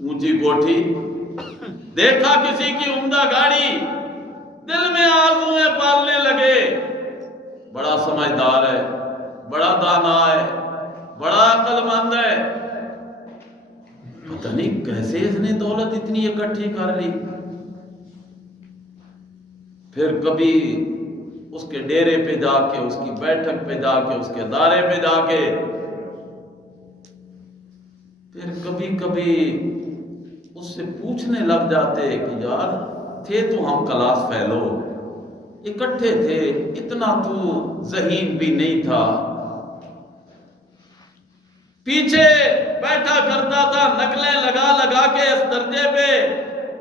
اونچی کوٹھی، دیکھا کسی کی عمدہ گاڑی، دل میں آرزویں پالنے لگے، بڑا سمجھدار ہے، بڑا دانا ہے، بڑا عقل مند ہے، پتہ نہیں کیسے اس نے دولت اتنی اکٹھی کر لی۔ پھر کبھی اس کے ڈیرے پہ جا کے، اس کی بیٹھک پہ جا کے، اس کے ادارے پہ جا کے، پھر کبھی کبھی اس سے پوچھنے لگ جاتے کہ یار تھے تو ہم کلاس فیلو، اکٹھے تھے، اتنا تو ذہین بھی نہیں تھا، پیچھے بیٹھا کرتا تھا، نقلیں لگا لگا کے اس درجے پہ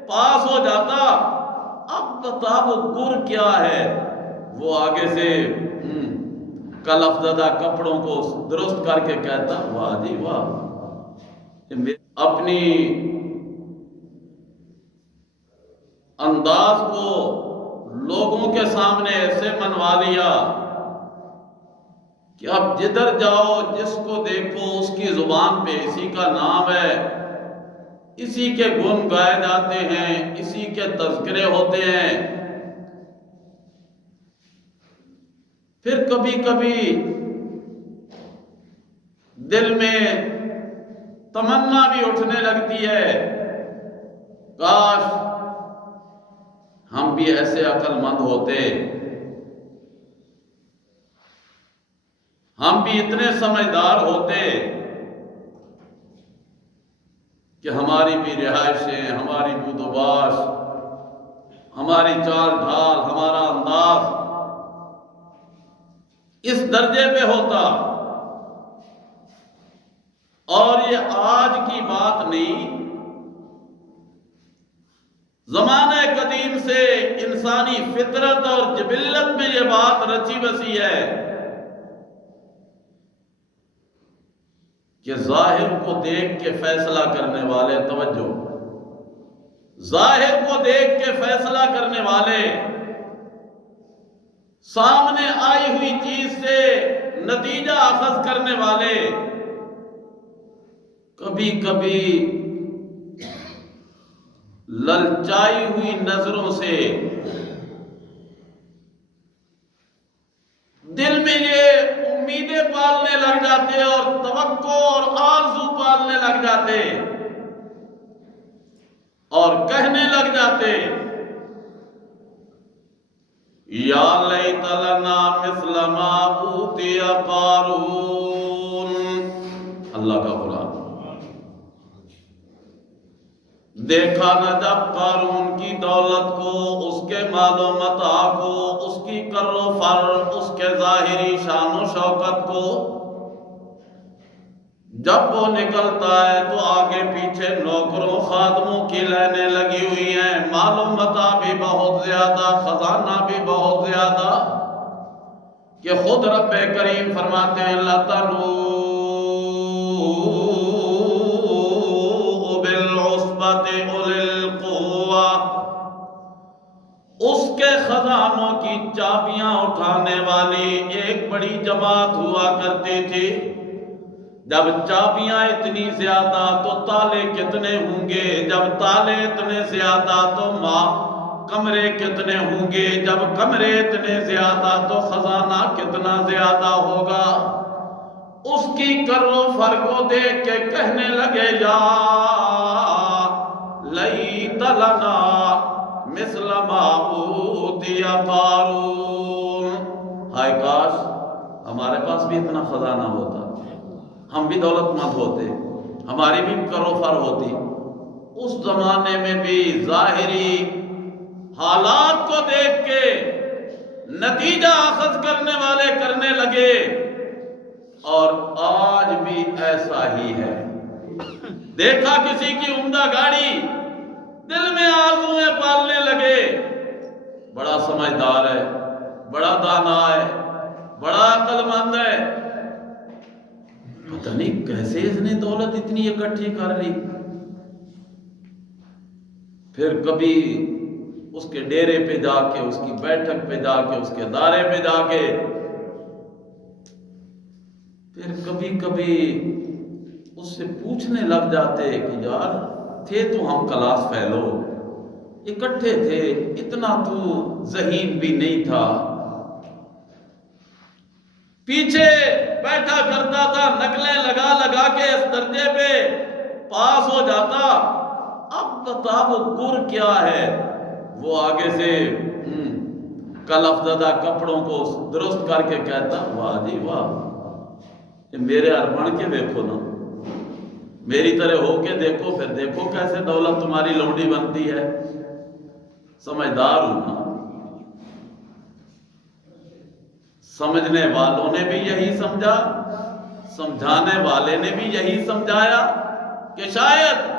پاس ہو جاتا، اب بتا وہ گر کیا ہے؟ وہ آگے سے کلف زدہ کپڑوں کو درست کر کے کہتا واہ جی واہ، اپنی انداز کو لوگوں کے سامنے ایسے منوا لیا کہ اب جدھر جاؤ جس کو دیکھو اس کی زبان پہ اسی کا نام ہے، اسی کے گن گائے جاتے ہیں، اسی کے تذکرے ہوتے ہیں۔ پھر کبھی کبھی دل میں تمنا بھی اٹھنے لگتی ہے، کاش ہم بھی ایسے عقل مند ہوتے، ہم بھی اتنے سمجھدار ہوتے کہ ہماری بھی رہائشیں، ہماری بود و باش، ہماری چال ڈھال، ہمارا انداز اس درجے پہ ہوتا۔ اور یہ آج کی بات نہیں، زمانہ قدیم سے انسانی فطرت اور جبلت میں یہ بات رچی بسی ہے کہ ظاہر کو دیکھ کے فیصلہ کرنے والے، توجہ، ظاہر کو دیکھ کے فیصلہ کرنے والے، سامنے آئی ہوئی چیز سے نتیجہ اخذ کرنے والے، کبھی کبھی للچائی ہوئی نظروں سے دل میں یہ امیدیں پالنے لگ جاتے اور توقع اور آرزو پالنے لگ جاتے اور کہنے لگ جاتے یا لیت لنا مثل ما اوتی قارون۔ اللہ کا قرآن، دیکھا نہ جب قارون کی دولت کو، اس کے مال و متاع کو، اس کی کر و فر، اس کے ظاہری شان و شوکت کو، جب وہ نکلتا ہے تو آگے پیچھے نوکروں خادموں کی لائنیں لگی ہوئی ہیں، مال و متاع بھی بہت زیادہ، خزانہ بھی بہت زیادہ، کہ خود رب کریم فرماتے ہیں لَتَنُوءُ بِالْعُصْبَةِ أُولِي الْقُوَّةِ، اس کے خزانوں کی چابیاں اٹھانے والی ایک بڑی جماعت ہوا کرتی تھی۔ جب چابیاں اتنی زیادہ تو تالے کتنے ہوں گے، جب تالے اتنے زیادہ تو کمرے کتنے ہوں گے، جب کمرے اتنے زیادہ تو خزانہ کتنا زیادہ ہوگا۔ اس کی کر و فر کو دیکھ کے کہنے لگے یا لیت لنا مثل ما اوتی قارون، ہائے کاش ہمارے پاس بھی اتنا خزانہ ہوتا، ہم بھی دولت مند ہوتے، ہماری بھی کر و فر ہوتی۔ اس زمانے میں بھی ظاہری حالات کو دیکھ کے نتیجہ اخذ کرنے والے کرنے لگے، اور آج بھی ایسا ہی ہے۔ دیکھا کسی کی عمدہ گاڑی، دل میں آرزویں پالنے لگے، بڑا سمجھدار ہے، بڑا دانا ہے، بڑا عقل مند ہے، پتہ نہیں کیسے اس نے دولت اتنی اکٹھی کر لی۔ پھر کبھی اس کے ڈیرے پہ جا کے، اس کی بیٹھک پہ جا کے، اس کے ادارے پہ جا کے، پھر کبھی کبھی اس سے پوچھنے لگ جاتے کہ یار تھے تو ہم کلاس فیلو، اکٹھے تھے، اتنا تو ذہین بھی نہیں تھا، پیچھے بیٹھا کرتا تھا، نقلیں لگا لگا کے اس درجے پہ پاس ہو جاتا، اب بتا وہ گر کیا ہے؟ وہ آگے سے کل افزدہ کپڑوں کو درست کر کے کہتا، واہ جی واہ، میرے ارپن کے دیکھو نا، میری طرح ہو کے دیکھو، پھر دیکھو کیسے دولت تمہاری لونڈی بنتی ہے۔ سمجھدار ہوں نا۔ سمجھنے والوں نے بھی یہی سمجھا، سمجھانے والے نے بھی یہی سمجھایا کہ شاید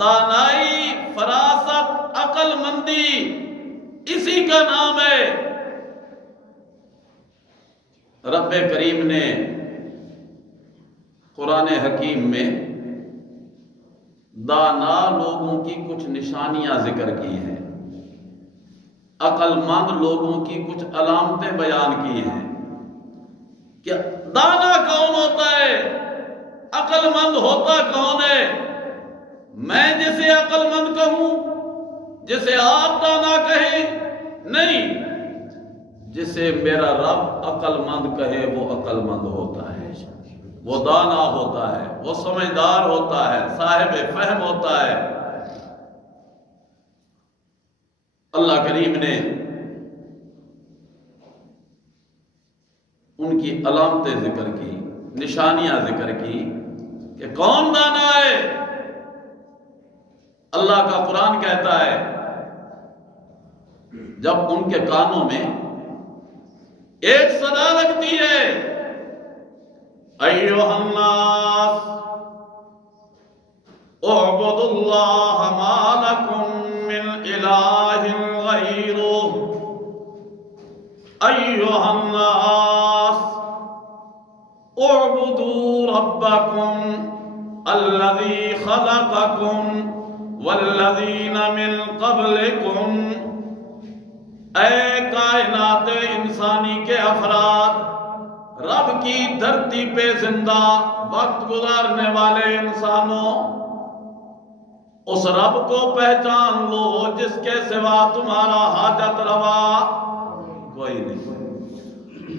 دانائی، فراست، عقل مندی اسی کا نام ہے۔ رب کریم نے قرآن حکیم میں دانا لوگوں کی کچھ نشانیاں ذکر کی ہیں، عقل مند لوگوں کی کچھ علامتیں بیان کی ہیں کہ دانا کون ہوتا ہے، عقل مند ہوتا کون ہے۔ میں جسے عقل مند کہوں، جسے آپ دانا کہیں، نہیں، جسے میرا رب عقل مند کہے وہ عقل مند ہوتا ہے، وہ دانا ہوتا ہے، وہ سمجھدار ہوتا ہے، صاحب فہم ہوتا ہے۔ اللہ کریم نے ان کی علامتیں ذکر کی، نشانیاں ذکر کی کہ کون دانا ہے۔ اللہ کا قرآن کہتا ہے جب ان کے کانوں میں ایک صدا لگتی ہے، ایھا الناس اعبدوا اللہ ما لکم من الہ غیرہ، ایھا الناس اعبدوا ربکم الذی خلقکم والذین من قبلکم۔ اے کائنات انسانی کے افراد، رب کی دھرتی پہ زندہ وقت گزارنے والے انسانوں، اس رب کو پہچان لو جس کے سوا تمہارا حاجت روا کوئی نہیں۔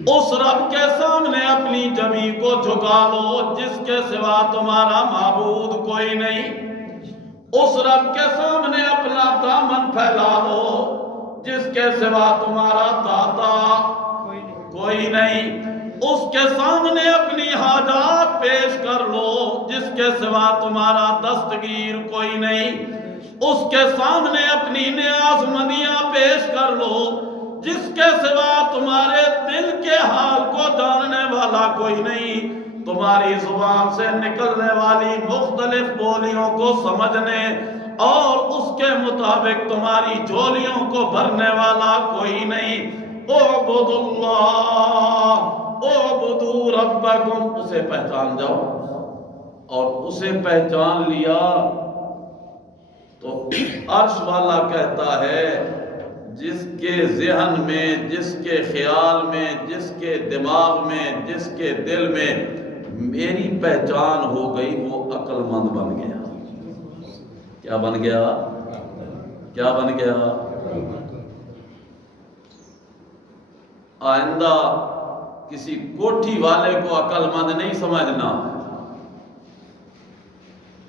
اس رب کے سامنے اپنی جبیں کو جھکا لو جس کے سوا تمہارا معبود کوئی نہیں۔ اس رب کے سامنے اپنا دامن پھیلا لو جس کے سوا تمہارا داتا کوئی نہیں۔ اس کے سامنے اپنی حاجات پیش کر لو جس کے سوا تمہارا دستگیر کوئی نہیں۔ اس کے سامنے اپنی نیاز مندیاں پیش کر لو جس کے سوا تمہارے دل کے حال کو جاننے والا کوئی نہیں۔ تمہاری زبان سے نکلنے والی مختلف بولیوں کو سمجھنے اور اس کے مطابق تمہاری جھولیوں کو بھرنے والا کوئی نہیں۔ اعبدوا اللہ، اعبدوا ربکم، اسے پہچان جاؤ، اور اسے پہچان لیا تو عرش والا کہتا ہے جس کے ذہن میں، جس کے خیال میں، جس کے دماغ میں، جس کے دل میں میری پہچان ہو گئی وہ عقل مند بن گیا۔ کیا بن گیا؟ کیا بن گیا؟ آئندہ کسی کوٹھی والے کو عقل مند نہیں سمجھنا،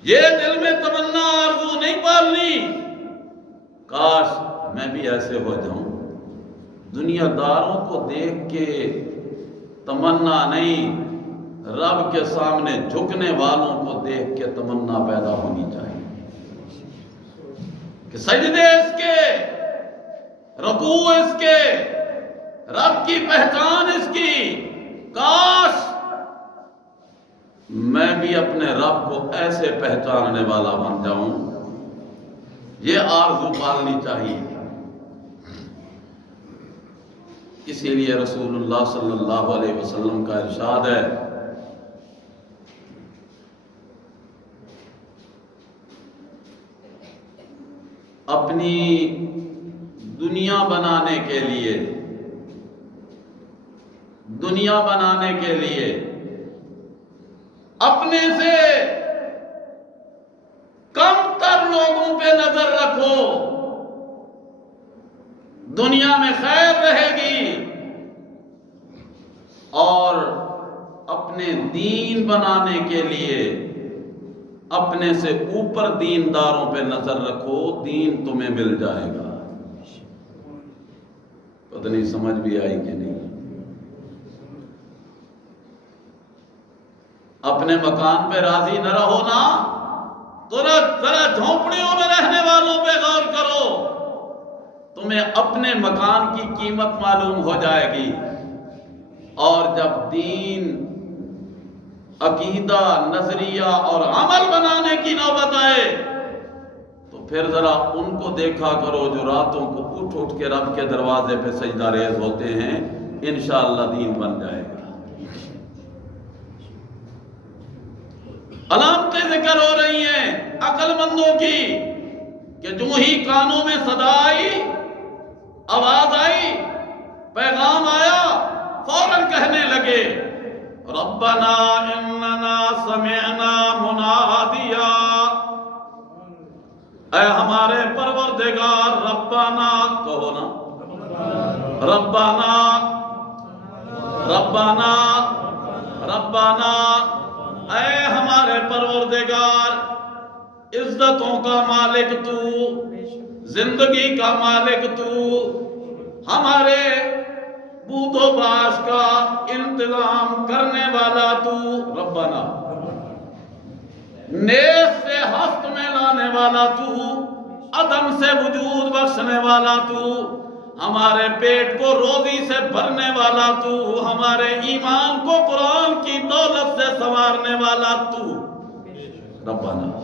یہ دل میں تمنا آرزو نہیں پالنی کاش میں بھی ایسے ہو جاؤں۔ دنیا داروں کو دیکھ کے تمنا نہیں، رب کے سامنے جھکنے والوں کو دیکھ کے تمنا پیدا ہونی چاہیے کہ سجدے اس کے، رکوع اس کے، رب کی پہچان اس کی، کاش میں بھی اپنے رب کو ایسے پہچاننے والا بن جاؤں۔ یہ آرزو پالنی چاہیے۔ اسی لیے رسول اللہ صلی اللہ علیہ وسلم کا ارشاد ہے اپنی دنیا بنانے کے لیے، دنیا بنانے کے لیے اپنے سے لوگوں پہ نظر رکھو، دنیا میں خیر رہے گی، اور اپنے دین بنانے کے لیے اپنے سے اوپر دینداروں پہ نظر رکھو، دین تمہیں مل جائے گا۔ پتہ نہیں سمجھ بھی آئی کہ نہیں؟ اپنے مکان پہ راضی نہ رہو نا، تو ذرا جھونپڑیوں میں رہنے والوں پہ غور کرو، تمہیں اپنے مکان کی قیمت معلوم ہو جائے گی۔ اور جب دین، عقیدہ، نظریہ اور عمل بنانے کی نوبت آئے تو پھر ذرا ان کو دیکھا کرو جو راتوں کو اٹھ اٹھ کے رب کے دروازے پہ سجدہ ریز ہوتے ہیں، انشاءاللہ دین بن جائے گا۔ علامتیں ذکر ہو رہی ہیں عقل مندوں کی کہ جو ہی کانوں میں صدا آئی، آواز آئی، پیغام آیا، فوراً کہنے لگے ربنا اننا سمعنا منادیا، اے ہمارے پروردگار، ربنا کہو نا، ربنا ربنا ربنا، اے ہمارے پروردگار، عزتوں کا مالک تو، زندگی کا مالک تو، ہمارے بود و باش کا انتظام کرنے والا تو، ربنا، نیز سے ہست میں لانے والا تو، عدم سے وجود بخشنے والا تو، ہمارے پیٹ کو روزی سے بھرنے والا تو، ہمارے ایمان کو قرآن کی دولت سے سنوارنے والا تو، ربنا۔